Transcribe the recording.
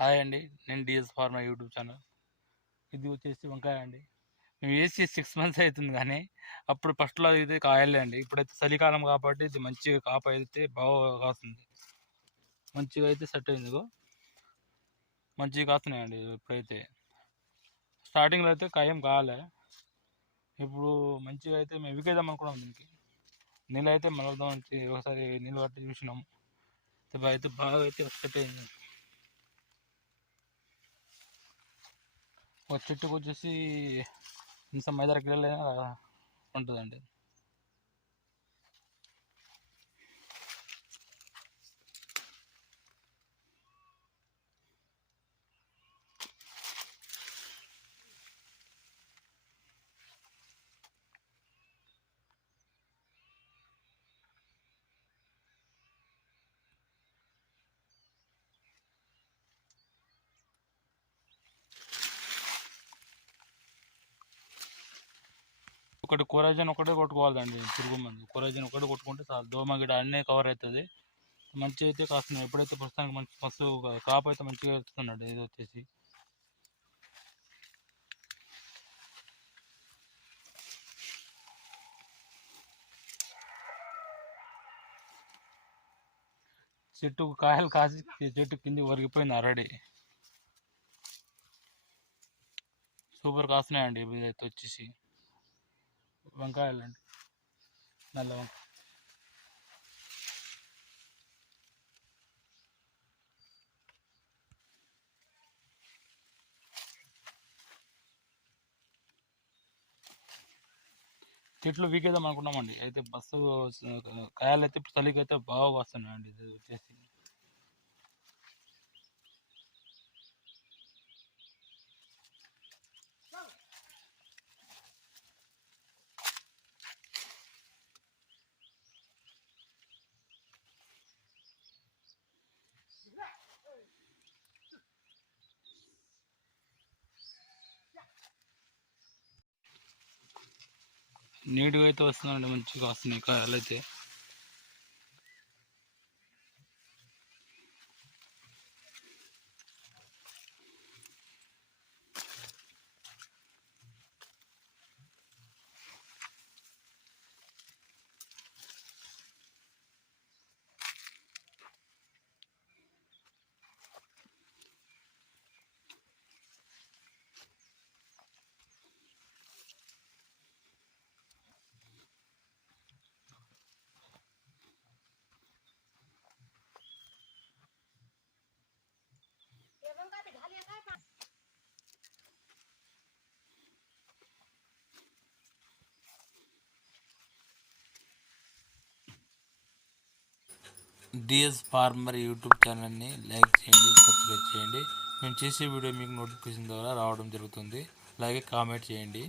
Hi అండి. నేను DS pharma YouTube channel. ఇది వచ్చేసి వంకాయ అండి. మేము వేసి సిక్స్ మంత్స్ అవుతుంది కానీ అప్పుడు ఫస్ట్లో అయితే కాయలే అండి. ఇప్పుడైతే చలికాలం కాబట్టి ఇది మంచిగా కాపు అయితే బాగా కాస్తుంది. మంచిగా అయితే సెట్ అయింది మంచిగా కాస్తున్నాయండి ఇప్పుడైతే. స్టార్టింగ్లో అయితే కాయం కాలే. ఇప్పుడు మంచిగా అయితే మేము వికేద్దాం అనుకున్నాం దీనికి. నీళ్ళు అయితే మలదాం ఒకసారి నీళ్ళు పట్టి చూసినాం. అయితే బాగా అయితే సెట్ అయింది. ఒక చెట్టుకు వచ్చేసి ఇంత ఐదారు కిలోలు ఉంటుందండి. ఒకటి కోరాజన్ ఒకటే కొట్టుకోవాలండి పురుగు మందు కోరాజన్ ఒకటి కొట్టుకుంటే చాలు. దోమ గిడ అన్నీ కవర్ అవుతుంది మంచిగా అయితే కాస్తున్నాయి. ఎప్పుడైతే ప్రస్తుతానికి మంచి ఫస్ట్ క్రాప్ అయితే మంచిగా వస్తున్నాడు ఇది వచ్చేసి. చెట్టు కాయలు కాసి చెట్టు కింది ఒరిగిపోయింది ఆల్రెడీ సూపర్ కాస్తున్నాయండి. ఇవి అయితే వచ్చేసి. వంకాయలు అండి నల్ల వంకాయ చెట్లు వీకేద్దాం అనుకున్నామండి. అయితే బస్సు కాయలు అయితే చలికి అయితే బాగా వస్తున్నాయండి. ఇది వచ్చేసి నీట్గా అయితే వస్తుందండి మంచిగా వస్తున్నాయి కాయలు అయితే. డిఎస్ ఫార్మర్ యూట్యూబ్ ఛానల్ని లైక్ చేయండి సబ్స్క్రైబ్ చేయండి. మేము చేసే వీడియో మీకు నోటిఫికేషన్ ద్వారా రావడం జరుగుతుంది. అలాగే కామెంట్ చేయండి.